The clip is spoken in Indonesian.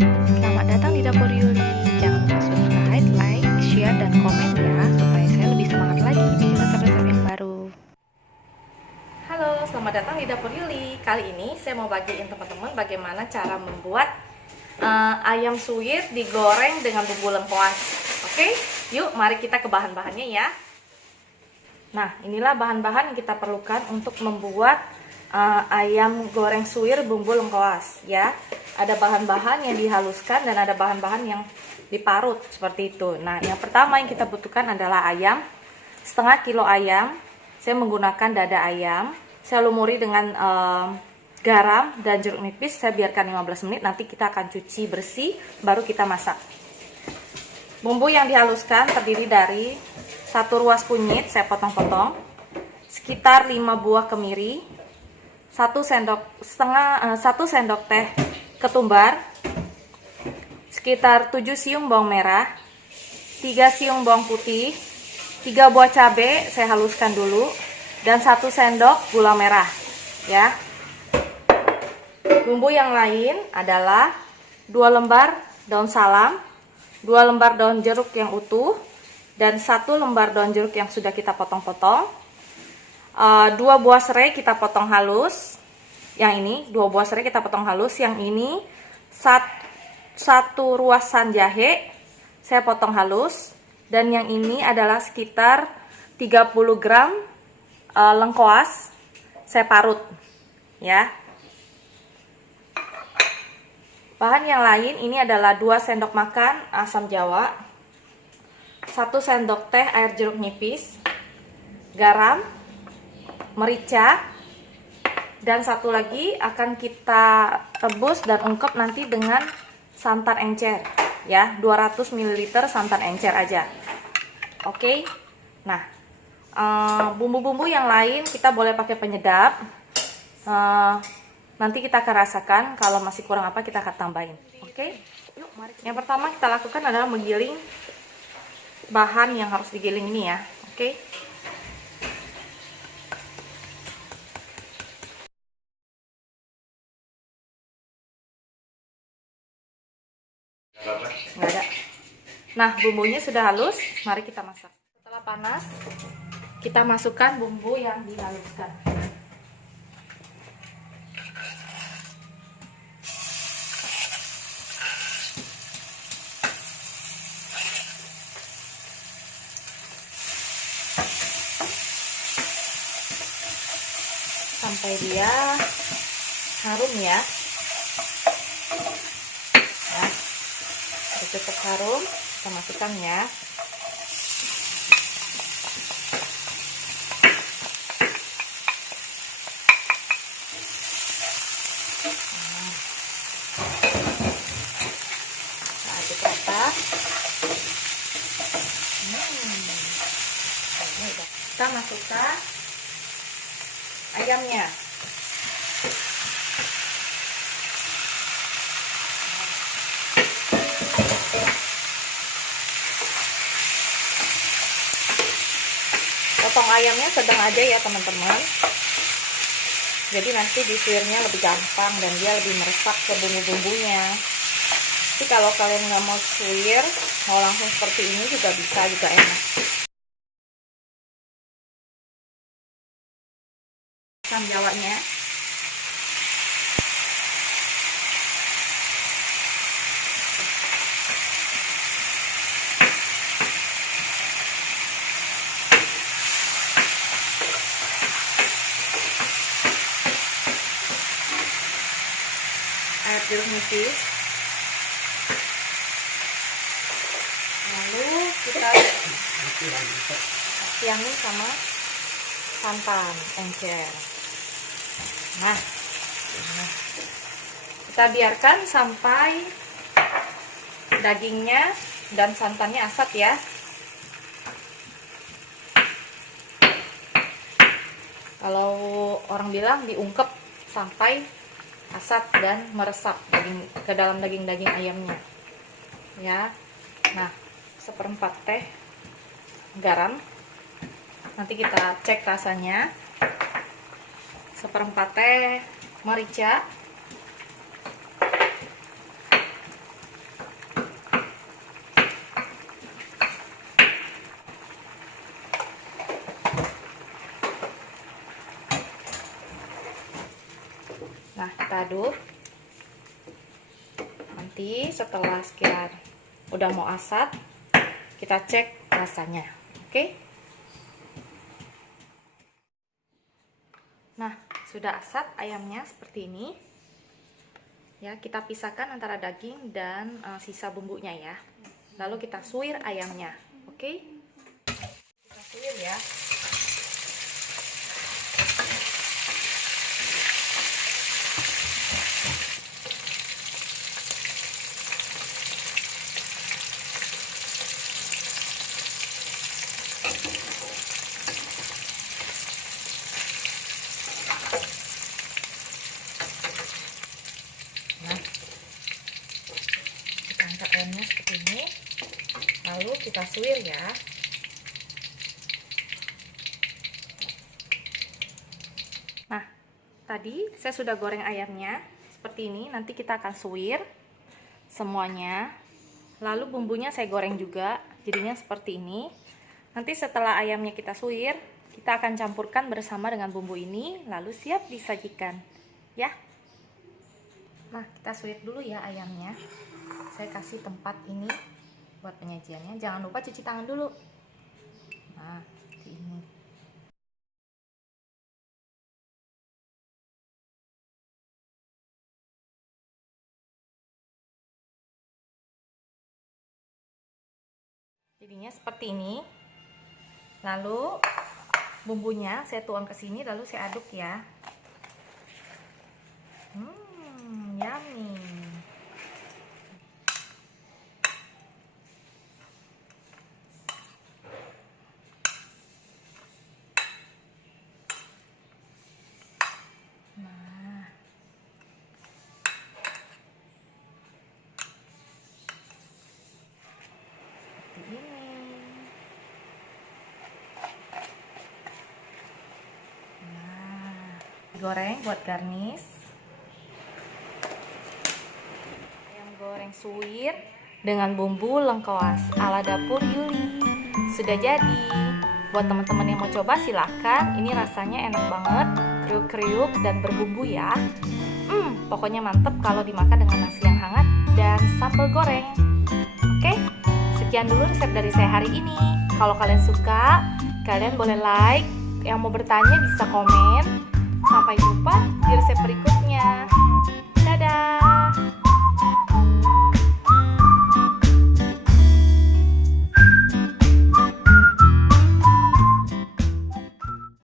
Selamat datang di Dapur Yuli. Jangan lupa subscribe, like, share, dan komen ya, supaya saya lebih semangat lagi bikin resep-resep yang baru. Halo, selamat datang di Dapur Yuli. Kali ini saya mau bagiin teman-teman bagaimana cara membuat ayam suwir digoreng dengan bumbu lengkuas. Oke, yuk mari kita ke bahan-bahannya ya. Nah, inilah bahan-bahan yang kita perlukan untuk membuat ayam goreng suwir bumbu lengkuas ya. Ada bahan-bahan yang dihaluskan dan ada bahan-bahan yang diparut seperti itu. Nah, yang pertama yang kita butuhkan adalah ayam. Setengah kilo ayam. Saya menggunakan dada ayam. Saya lumuri dengan garam dan jeruk nipis. Saya biarkan 15 menit. Nanti kita akan cuci bersih, baru kita masak. Bumbu yang dihaluskan terdiri dari 1 ruas kunyit, saya potong-potong, sekitar 5 buah kemiri, 1 sendok teh ketumbar, sekitar 7 siung bawang merah, 3 siung bawang putih, 3 buah cabai saya haluskan dulu, dan 1 sendok gula merah ya. Bumbu yang lain adalah 2 lembar daun salam, 2 lembar daun jeruk yang utuh, dan 1 lembar daun jeruk yang sudah kita potong-potong, 2 buah serai kita potong halus. Yang ini 2 buah serai kita potong halus. Yang ini 1 ruasan jahe saya potong halus. Dan yang ini adalah sekitar 30 gram lengkuas saya parut ya. Bahan yang lain ini adalah 2 sendok makan asam jawa, 1 sendok teh air jeruk nipis, garam, merica, dan satu lagi akan kita rebus dan ungkep nanti dengan santan encer ya, 200 ml santan encer aja. Oke. Nah, bumbu-bumbu yang lain kita boleh pakai penyedap. Nanti kita akan rasakan kalau masih kurang apa kita akan tambahin. Oke. Yuk, mari. Yang pertama kita lakukan adalah menggiling bahan yang harus digiling ini ya. Oke. Nggak ada. Nah, bumbunya sudah halus, mari kita masak. Setelah panas, kita masukkan bumbu yang dihaluskan. Sampai dia harum ya. Nah, cukup harum, kita masukkan ya. Nah, aduk rata. Kita masukkan ayamnya. Potong ayamnya sedang aja ya teman-teman, jadi nanti disuirnya lebih gampang dan dia lebih meresap ke bumbu-bumbunya. Tapi kalau kalian nggak mau suir, mau langsung seperti ini juga bisa, juga enak. Asam jawanya, air jeruk nipis, lalu kita siangin sama santan encer. Nah, kita biarkan sampai dagingnya dan santannya asat ya. Kalau orang bilang diungkep sampai asat dan meresap ke dalam daging-daging ayamnya ya. Nah, 1/4 teh garam, nanti kita cek rasanya. 1/4 teh merica, kita aduk. Nanti setelah sekitar udah mau asat, kita cek rasanya. Oke? Nah, sudah asat ayamnya seperti ini. Ya, kita pisahkan antara daging dan sisa bumbunya ya. Lalu kita suwir ayamnya. Oke? Kita suwir ya. Ayamnya seperti ini, lalu kita suwir ya. Nah, tadi saya sudah goreng ayamnya seperti ini. Nanti kita akan suwir semuanya, lalu bumbunya saya goreng juga, jadinya seperti ini. Nanti setelah ayamnya kita suwir, kita akan campurkan bersama dengan bumbu ini, lalu siap disajikan ya. Nah, kita suwir dulu ya ayamnya. Saya kasih tempat ini buat penyajiannya. Jangan lupa cuci tangan dulu. Nah, seperti ini. Jadinya seperti ini. Lalu bumbunya saya tuang ke sini, lalu saya aduk ya. Yummy. Goreng buat garnish. Ayam goreng suwir dengan bumbu lengkoas ala dapur Yuli sudah jadi. Buat teman-teman yang mau coba silahkan. Ini rasanya enak banget, kriuk-kriuk dan berbumbu ya. Pokoknya mantep kalau dimakan dengan nasi yang hangat dan sambal goreng. Oke, sekian dulu resep dari saya hari ini. Kalau kalian suka, kalian boleh like. Yang mau bertanya bisa komen. Sampai jumpa di resep berikutnya. Dadah!